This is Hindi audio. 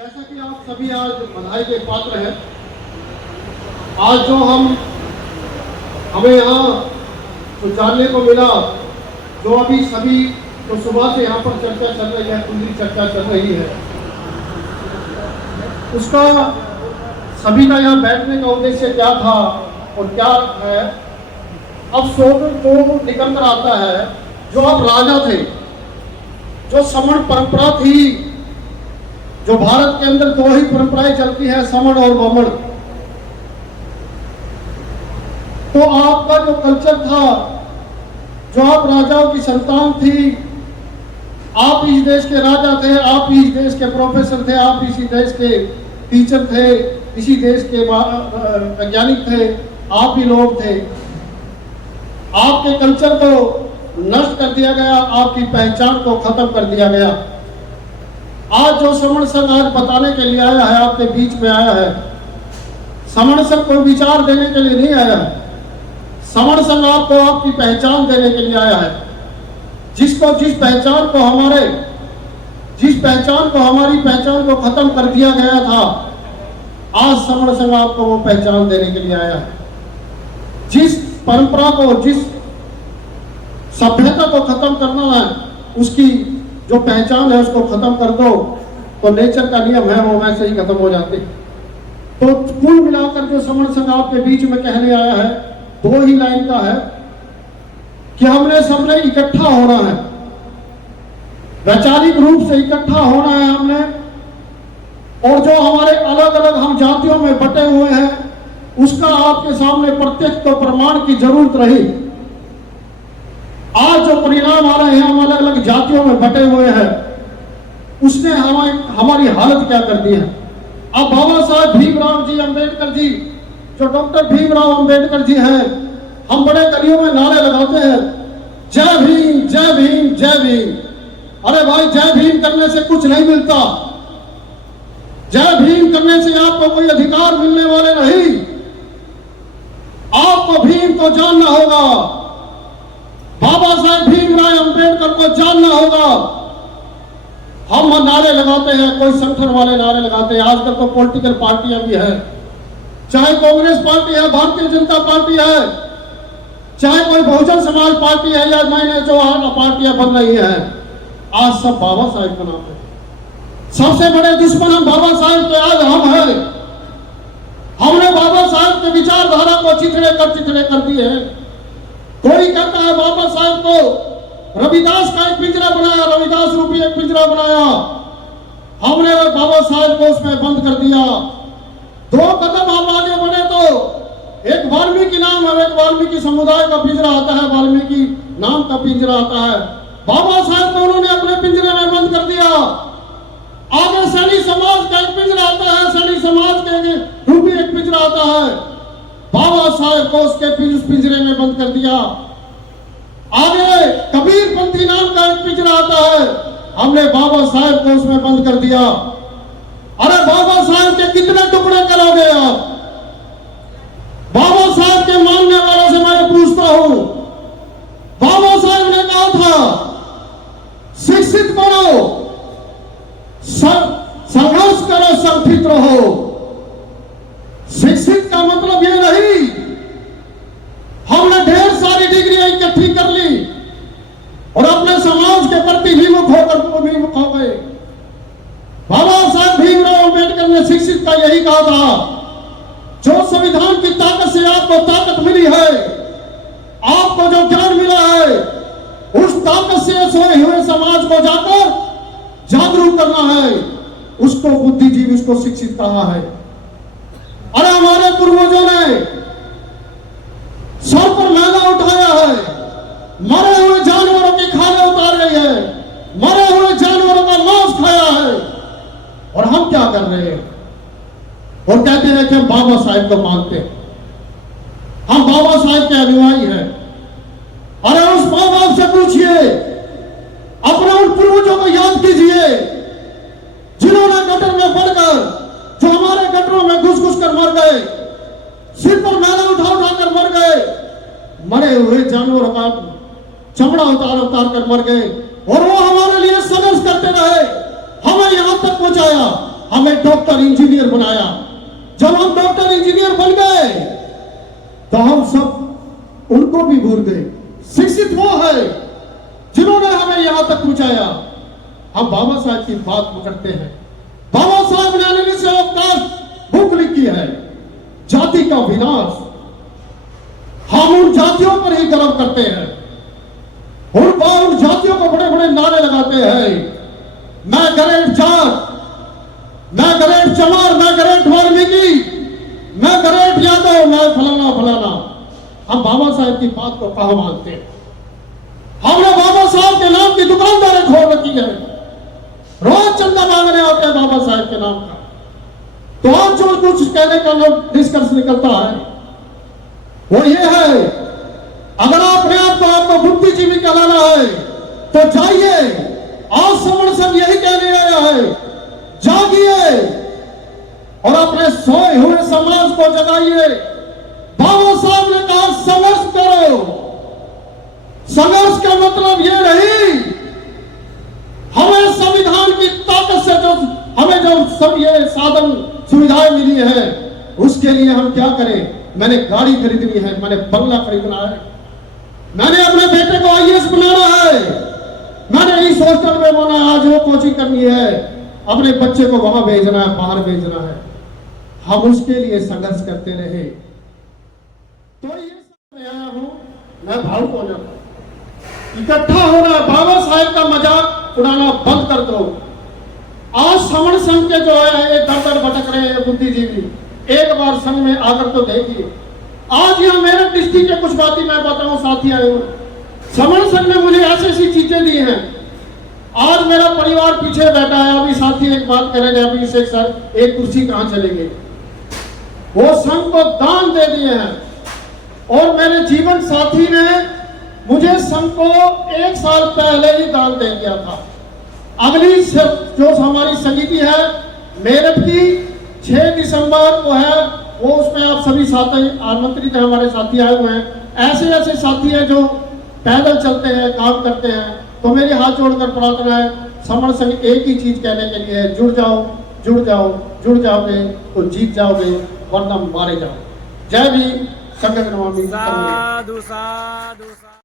जैसा कि आप सभी आज बधाई के पात्र हैं। आज जो हमें यहाँ तो जानने को मिला, जो अभी सभी तो सुबह से यहाँ पर चर्चा चल रही है, पूरी चर्चा चल रही है, उसका सभी का यहाँ बैठने का उद्देश्य क्या था और क्या है। अब शोध को निकल कर आता है, जो अब राजा थे, जो समण परंपरा थी, जो भारत के अंदर दो ही परंपराएं चलती है, समण और वमन। तो आपका जो कल्चर था, जो आप राजाओं की संतान थी, आप इस देश के राजा थे, आप इस देश के प्रोफेसर थे, आप इसी देश के टीचर थे, इसी देश के वैज्ञानिक थे, आप ही लोग थे। आपके कल्चर को नष्ट कर दिया गया, आपकी पहचान को खत्म कर दिया गया। आज जो समण संघ आज बताने के लिए आया है, आपके बीच में आया है, समण संघ कोई विचार देने के लिए नहीं आया है। समण संघ आपको आपकी पहचान देने के लिए आया है। जिस पहचान को हमारी पहचान को खत्म कर दिया गया था, आज समण संघ आपको वो पहचान देने के लिए आया है। जिस परंपरा को, जिस सभ्यता को खत्म करना है, उसकी जो पहचान है उसको खत्म कर दो, तो नेचर का नियम है वो वैसे ही खत्म हो जाते। तो कुल मिलाकर जो समण संघ आपके बीच में कहने आया है, दो ही लाइन का है कि हमने सबने इकट्ठा होना है, वैचारिक रूप से इकट्ठा होना है हमने। और जो हमारे अलग अलग हम जातियों में बटे हुए हैं, उसका आपके सामने प्रत्यक्ष तो प्रमाण की जरूरत रही। आज जो परिणाम आ रहे हैं, हम अलग अलग जातियों में बटे हुए हैं, उसने हमारी हालत क्या कर दी है। अब बाबा साहब भीमराव जी अंबेडकर जी, जो डॉक्टर भीमराव अंबेडकर जी हैं, हम बड़े गलियों में नारे लगाते हैं, जय भीम जय भीम जय भीम। अरे भाई, जय भीम करने से कुछ नहीं मिलता। जय भीम करने से आपको कोई अधिकार मिलने वाले नहीं। आपको भीम को जानना होगा, बाबा साहेब भीमराव अंबेडकर को जानना होगा। हम नारे लगाते हैं, कोई संगठन वाले नारे लगाते हैं। आजकल तो पॉलिटिकल पार्टियां भी है, चाहे कांग्रेस पार्टी है, भारतीय जनता पार्टी है, चाहे कोई बहुजन समाज पार्टी है, या मैंने जो पार्टियां बन रही है, आज सब बाबा साहेब का नाम है। सबसे बड़े दुश्मन हम बाबा साहेब के आज हम हैं। हमने बाबा साहेब के विचारधारा को चिथड़े कर दिए हैं। कोई कहता है बाबा साहेब को रविदास का एक पिंजरा बनाया, रविदास रूपी एक पिंजरा बनाया, हमने बाबा साहेब को उसमें बंद कर दिया। दो कदम हम आगे बढ़े तो एक वाल्मीकि नाम है, एक वाल्मीकि समुदाय का पिंजरा आता है, वाल्मीकि नाम का पिंजरा आता है। बाबा साहेब को उन्होंने अपने पिंजरे में बंद कर दिया। आगे सैनी समाज का एक पिंजरा आता है, सैनी समाज के रूपी एक पिंजरा आता है, बाबा साहेब को उसके पिंजरे में बंद कर दिया। आगे कबीरपंथी नाम का एक पिंजरा आता है, हमने बाबा साहेब को उसमें बंद कर दिया। अरे बाबा साहेब के कितने टुकड़े करोगे आप? बाबा साहेब के मानने वालों से मैं पूछता हूं, बाबा साहेब ने कहा था शिक्षित बनो, संघर्ष करो, संगठित रहो। शिक्षित का मतलब ये नहीं हमने ढेर सारी डिग्रियां इकट्ठी कर ली और अपने समाज के प्रति विमुख हो गए। बाबा साहब भीमराव अंबेडकर ने शिक्षित का यही कहा था, जो संविधान की ताकत से आपको ताकत मिली है, आपको जो ज्ञान मिला है, उस ताकत से सोए हुए समाज को जाकर जागरूक करना है, उसको बुद्धिजीवी, उसको शिक्षित कहा है। अरे हमारे पूर्वजों ने सर पर मैला उठाया है, मरे हुए जानवरों की खाने उतार रही है, मरे हुए जानवरों का मांस खाया है, और हम क्या कर रहे हैं? और कहते हैं कि हम बाबा साहेब को मानते हैं, हम बाबा साहेब के अनुयायी हैं। अरे उस मां बाप से पूछिए, अपने उन पूर्वजों को याद कीजिए, जिन्होंने गटर में पड़कर, जो हमारे गटरों में घुस कर मर गए, सिर पर मैला उठा कर मर गए, मरे हुए जानवरों का चमड़ा उतार कर मर गए, और वो हमारे लिए संघर्ष करते रहे, हमें यहां तक पहुंचाया। हमें डॉक्टर इंजीनियर बनाया। जब हम डॉक्टर इंजीनियर बन गए तो हम सब उनको भी भूल गए। शिक्षित वो है जिन्होंने हमें यहां तक पहुंचाया। हम बाबा साहब की बात पकड़ते हैं। बाबा साहब ने अनिल से अवकाश बुक लिखी है, जाति का विनाश। हम उन जातियों पर ही गर्व करते हैं, उन जातियों को बड़े बड़े नारे लगाते हैं। मैं ग्रेट जाट, मैं ग्रेट चमार, मैं ग्रेट वाल्मीकि, मैं ग्रेट यादव, मैं फलाना फलाना। हम बाबा साहब की बात को कहां मानते हैं? हमने बाबा साहब के नाम की दुकानदारें खोल रखी है, रोज चंदा मांगने आते हैं बाबा साहब के नाम का। तो आज जो कुछ कहने का निष्कर्ष निकलता है वो ये है, अगर अपने आप को आपको बुद्धिजीवी कहलाना है तो जाइए, आज श्रवण संघ यही कहने आया है, जागिए और अपने सोए हुए समाज को जगाइए। बाबा साहब ने कहा संघर्ष करो। संघर्ष का मतलब ये नहीं हमें संविधान की ताकत से जो हमें जो सब ये साधन सुविधाएं मिली है उसके लिए हम क्या करें? मैंने गाड़ी खरीदनी है, मैंने बंगला खरीदना है, मैंने अपने बेटे को आईएएस बनाना है, मैंने इस हॉस्टल में होना है, आज वो कोचिंग करनी है, अपने बच्चे को वहां भेजना है, बाहर भेजना है। हम उसके लिए संघर्ष करते रहे तो ये मैं आया हूं, मैं भावुक हो जाता हूं। इकट्ठा होना, बाबा साहेब का मजाक उड़ाना बंद कर दो। आज श्रवण संघ के जो है ये दर दर भटक रहे हैं बुद्धिजीवी, एक बार संघ में आकर तो देखिए। आज यहाँ मेरे डिस्ट्रिक्ट के कुछ बातें मैं बताऊं, साथी आए हुए श्रवण संघ ने मुझे ऐसी ऐसी चीजें दी हैं। आज मेरा परिवार पीछे बैठा है, अभी साथी एक बात करेंगे, अभी से सर एक कुर्सी कहां चलेगी, वो संघ को दान दे दिए हैं। और मेरे जीवन साथी ने मुझे संघ को 1 साल पहले ही दान दे दिया था। अगली जो हमारी समिति है मेरठ की 6 दिसंबर को है, वो उसमें आप सभी साथी आमंत्रित हैं, हमारे साथी आए हुए हैं। ऐसे ऐसे साथी हैं जो पैदल चलते हैं, काम करते हैं। तो मेरी हाथ जोड़कर प्रार्थना है, श्रवण संघ एक ही चीज कहने के लिए है, जुड़ जाओ, जुड़ जाओ, जुड़ जाओगे तो जीत जाओगे, वरना मारे जाओ। जय भीम, संघ नमामि। साधु साधु।